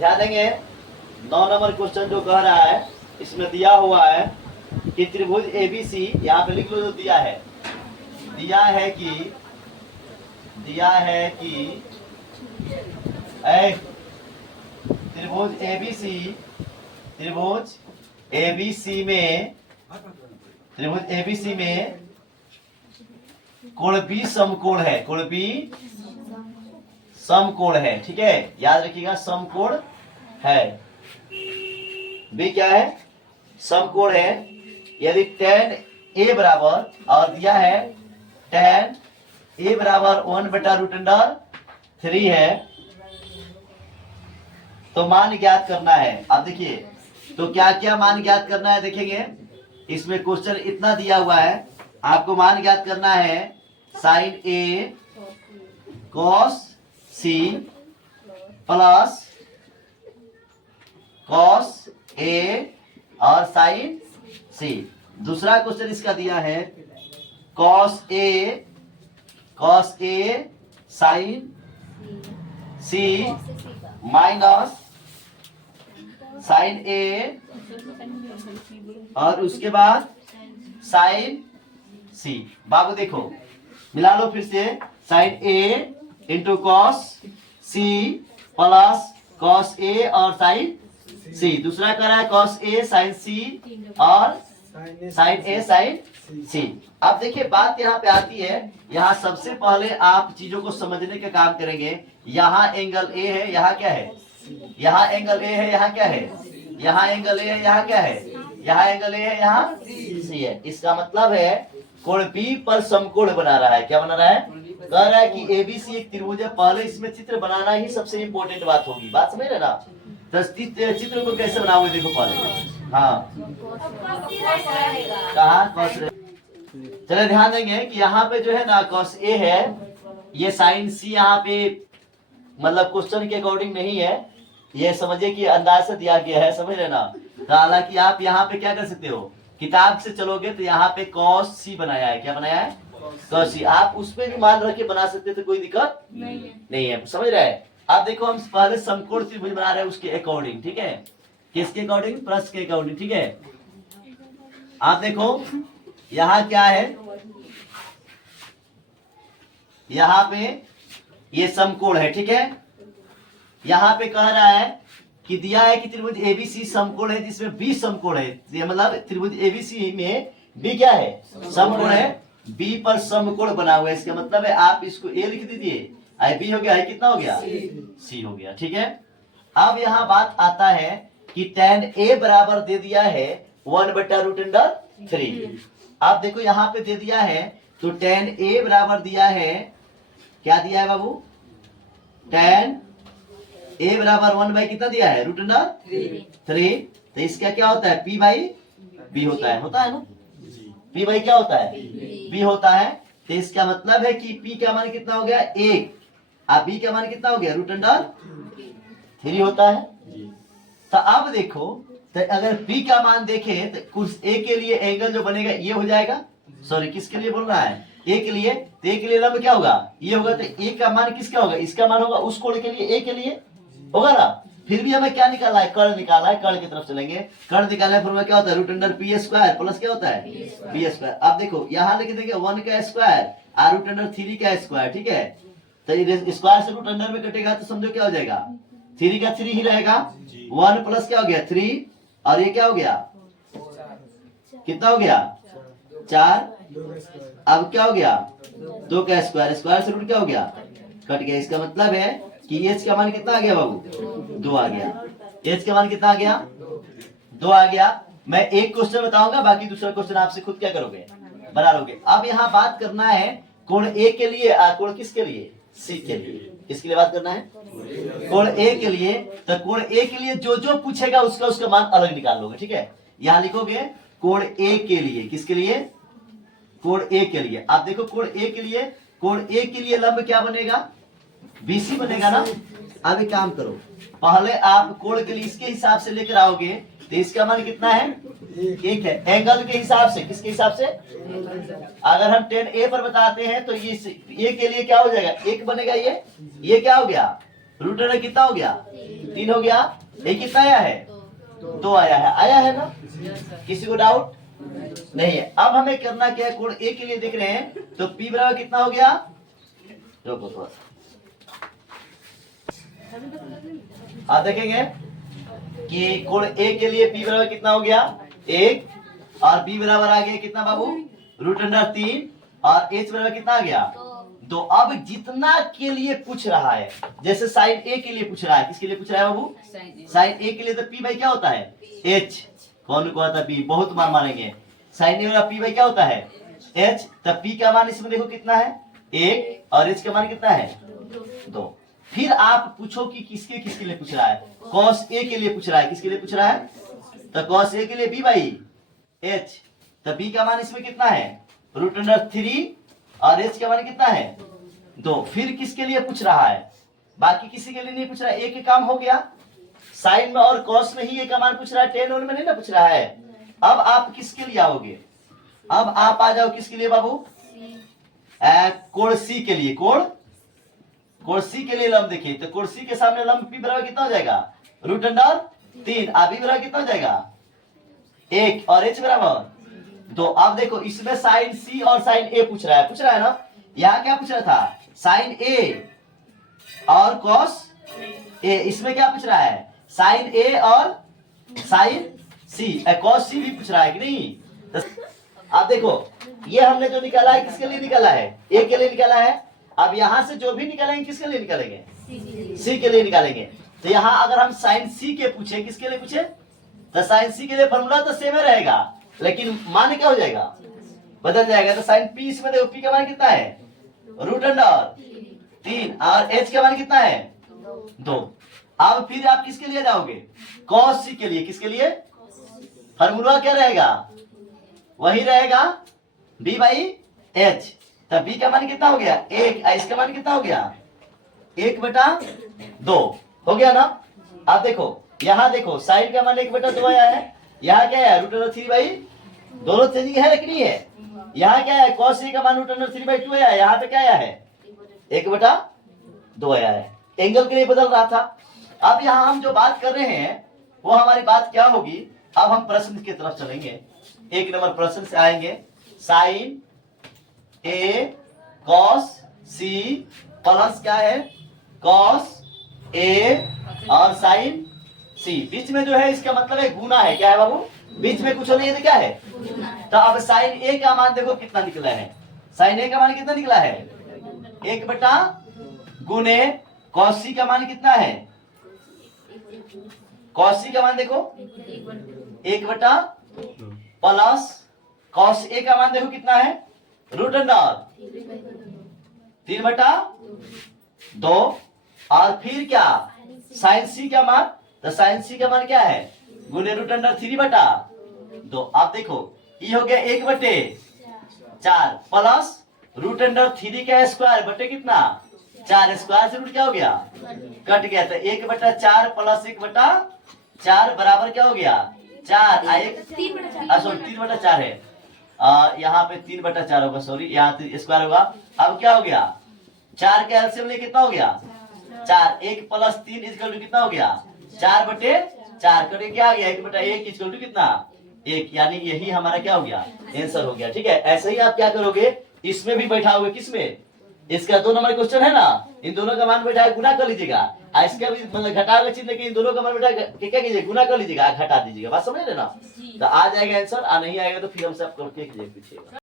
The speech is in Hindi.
ध्यान देंगे 9 नंबर क्वेश्चन जो कह रहा है, इसमें दिया हुआ है कि त्रिभुज एबीसी, यहाँ पे लिख लो जो दिया है कि त्रिभुज एबीसी में कोण बी समकोण है, कोण बी समकोण है, ठीक है, याद रखिएगा समकोण है। बी क्या है? समकोण है। यदि tan ए बराबर, और दिया है tan ए बराबर 1/√3 है, तो मान ज्ञात करना है। अब देखिए तो क्या क्या मान ज्ञात करना है, देखेंगे इसमें क्वेश्चन इतना दिया हुआ है, आपको मान ज्ञात करना है sin A cos C plus cos A और sin C। दूसरा क्वेश्चन इसका दिया है cos A sin C minus sin A और उसके बाद sin C। बाबू देखो मिला लो फिर से, sin A into cos C plus cos A और sin C। दूसरा कर रहा है cos A sin C और sin A sin C। अब देखिए बात यहाँ पे आती है, यहाँ सबसे पहले आप चीजों को समझने का काम करेंगे। यहाँ एंगल A है, यहाँ क्या है? यहाँ एंगल A है, यहाँ क्या है? यहाँ एंगल A है, यहाँ क्या है? यहाँ एंगल A है, यहाँ C है। इसका मतलब है कोण B पर समकोण बना रहा है। क्या बना रहा है? कह रहा है कि ABC एक त्रिभुज है। पहले इसमें चित्र बनाना ही सबसे इंपॉर्टेंट बात होगी। बात समझ रहे ना? चित्र को कैसे बनाओगे देखो पहले। हाँ कहा? चलो ध्यान देंगे कि यहाँ पे जो है ना cos A है, ये sin C यहाँ पे मतलब क्वेश्चन के अकॉर्डिंग नहीं है, ये समझिए कि अंदाज से दिया गया है, समझ रहे ना? तो हालांकि आप यहाँ पे क्या कर सकते हो, किताब से चलोगे तो यहाँ पे cos C बनाया है। क्या बनाया है? cos C। आप उसमें भी मान रख के बना सकते तो कोई दिक्कत नहीं है, समझ रहे हैं? आप देखो हम पहले समकोण त्रिभुज बना रहे हैं उसके अकॉर्डिंग, ठीक है? किसके अकॉर्डिंग? प्रश्न के अकॉर्डिंग, ठीक है? आप देखो यहाँ क्या है, यहाँ पे ये समकोण है, ठीक है? यहाँ पे कह रहा है कि दिया है कि त्रिभुज एबीसी समकोण है जिसमें बी समकोण है। ये मतलब त्रिभुज एबीसी में बी क्या है? समकोण है। बी पर समकोण बना हुआ है, इसका मतलब है आप इसको ए लिख दीजिए, आई बी हो गया है, कितना हो गया? सी हो गया, ठीक है? अब यहाँ बात आता है कि tan ए बराबर दे दिया है 1/√3। आप देखो यहाँ पे दे दिया है तो tan ए बराबर दिया है, क्या दिया है बाबू? tan ए बराबर 1 कितना दिया है? √3। तो इसका क्या होता है? P/B होता है ना? P/ क्या होता है? B होता है। तो इसका मतलब है कि P का मान कितना हो गया? 1 और B का मान कितना हो गया? √3 होता है। तो अब देखो, तो अगर P का मान देखे तो कुछ A के लिए एंगल जो बनेगा ये हो जाएगा, सॉरी किसके लिए बोल रहा है? A के लिए। तो A के लिए लंब क्या होगा? ये होगा। तो A का मान किसका होगा? इसका मान होगा उस कोण के लिए, A के लिए होगा ना? फिर भी हमें क्या निकालना है? कर्ण निकालना है। कर्ण की तरफ चलेंगे, कर्ण निकालने फॉर्मूला क्या होता है? √P² प्लस क्या होता है? B²। अब देखो यहाँ लिख देंगे 1 का स्क्वायर और √3 का स्क्वायर, ठीक है? तो स्क्वायर से √अंडर में कटेगा तो समझो क्या हो जाएगा? 3 का 3 ही रहेगा। 1 प्लस क्या हो गया? 3 और ये क्या हो गया? कितना हो गया? 4। अब क्या हो गया? 2 का स्क्वायर, स्क्वायर से रूट क्या हो गया? कट गया। इसका मतलब है कि एच का मान कितना आ गया बाबू? 2 आ गया। एच का मान कितना आ गया? 2 आ गया। मैं एक क्वेश्चन बताऊंगा, बाकी दूसरा क्वेश्चन आपसे खुद क्या करोगे? बना लोगे। अब यहाँ बात करना है कोण ए के लिए, कोण किसके लिए? सी के लिए। किसके लिए बात करना है? कोण ए के लिए। तो कोण ए के लिए जो जो पूछेगा उसका उसका मान अलग निकाल लोगे, ठीक है? यहाँ लिखोगे कोण ए के लिए। किसके लिए? कोण ए के लिए। आप देखो कोण ए के लिए, कोण ए के लिए लंब क्या बनेगा? BC बनेगा ना? अब एक काम करो, पहले आप कोण के लिए इसके हिसाब से लेकर आओगे तो इसका मान कितना है? 1 है। एंगल के हिसाब से, किसके हिसाब से? अगर हम tan A पर बताते हैं तो ये A के लिए क्या हो जाएगा? 1 बनेगा। ये क्या हो गया? रूट अंडर कितना हो गया 3 हो गया। ये कितना आया है 2 आया है ना। किसी को डाउट नहीं है। अब हमें करना क्या है, कोण ए के लिए देख रहे हैं तो P बराबर कितना हो गया, रुको थोड़ा सा आप देखेंगे कि कोण ए के लिए P बराबर कितना हो गया 1 और B बराबर आ गया कितना बाबू रूट अंडर 3 और H बराबर कितना आ गया 2। अब जितना के लिए पूछ रहा है, जैसे साइन ए के लिए पूछ रहा है, किसके लिए पूछ रहा है बाबू साइन ए के लिए, तो P भाई क्या होता है H। कौन को आता है P, बहुत मान मानेंगे। साइन ए वाला P भाई क्या होता है H। तब P का मान इसमें देखो कितना है 1 और H का मान कितना है 2। फिर आप पूछो कि किसके किसके लिए पूछ रहा है, कॉस ए के लिए पूछ रहा है, किसके लिए पूछ रहा है तो कॉस ए के लिए B भाई H। तो B का मान इसमें कितना है रूट अंडर 3 और H का मान कितना है 2। फिर किसके लिए पूछ रहा है, बाकी किसी के लिए नहीं पूछ रहा है। एक ही काम हो गया, साइन में और कॉस में ही एक का मान पूछ रहा है, टेन में नहीं ना पूछ रहा है। अब आप किसके लिए आओगे, अब आप आ जाओ किसके लिए बाबू कोण सी के लिए। कोण सी के लिए लंब देखिए, तो कोण सी के सामने लंब P बराबर कितना हो जाएगा रूट अंडर 3 और B बराबर कितना हो जाएगा 1 और H बराबर 2। अब देखो इसमें साइन सी और साइन ए पूछ रहा है ना। यहाँ क्या पूछ रहा था साइन ए और कॉस ए, इसमें क्या पूछ रहा है साइन ए और साइन सी, कॉस सी भी पूछ रहा है कि नहीं। अब देखो ये हमने जो निकाला है किसके लिए निकाला है ए के लिए निकाला है। अब यहां से जो भी निकालेंगे किसके लिए निकालेंगे सी के लिए निकालेंगे। तो यहाँ अगर हम साइन सी के पूछे, किसके लिए पूछे तो साइन सी के लिए फॉर्मूला तो सेम ही रहेगा, लेकिन मान क्या हो जाएगा बदल जाएगा। तो साइन पी इसमें देखो P का मान कितना है रूट अंडर 3 और H का मान कितना है 2। अब फिर आप किसके लिए जाओगे कॉस सी के लिए, किसके लिए फॉर्मूला क्या रहेगा वही रहेगा B बाई H। तब B का मान कितना हो गया 1, इसका मान कितना हो गया 1/2 हो गया ना। अब देखो यहाँ देखो साइन का मान 1/2 आया है, यहाँ क्या है रूट अंडर 3 बाई, दोनों चेंजिंग है लेकिन नहीं है। यहाँ क्या है कॉस सी का मान रूट अंडर 3/2 आया है, यहाँ पे क्या आया है 1/2 आया है, एंगल के लिए बदल रहा था। अब यहाँ हम जो बात कर रहे हैं वो हमारी बात क्या होगी, अब हम प्रश्न की तरफ चलेंगे। 1 नंबर प्रश्न से आएंगे, साइन ए कॉस सी प्लस क्या है कॉस ए और साइन सी, बीच में जो है इसका मतलब है गुना है। क्या है बाबू बीच में कुछ नहीं है तो क्या है। तो अब साइन ए का मान देखो कितना निकला है, साइन ए का मान कितना निकला है 1 गुने कॉस सी का मान कितना है, कॉस सी का मान देखो 1 प्लस कॉस ए का मान देखो कितना है रूट अंडर 3/2 और फिर क्या साइन सी का मान, तो साइन सी का मान क्या है गुने रूट अंडर 3/2। आप देखो ये हो गया 1/4 प्लस रूट अंडर 3 का स्क्वायर बटे कितना 4, स्क्वायर से रूट क्या हो गया कट गया। तो 1/4 प्लस 1/4 बराबर क्या हो गया 4, 3/4 है, यहाँ पे 3/4 होगा, सॉरी यहाँ स्क्वायर होगा। अब क्या हो गया 4 के एलसीएम ले कितना हो गया 4, 1 प्लस 3 इक्वल टू कितना हो गया 4/4 करके क्या आ गया 1/1 इक्वल टू कितना 1, यानी यही हमारा क्या हो गया आंसर हो गया। ठीक है, ऐसे ही आप क्या करोगे इसमें भी बैठाओगे, किसमें इसका 2 नंबर क्वेश्चन है ना, इन दोनों का मान बैठा गुना कर लीजिएगा, इसका भी मतलब घटाओगे चिन्ह कि इन दोनों का मान बैठा क्या कीजिए गुना कर लीजिएगा, घटा दीजिएगा, बात समझ लेना। तो आ जाएगा आंसर, नहीं आएगा तो फिर हमसे आप करके कीजिएगा।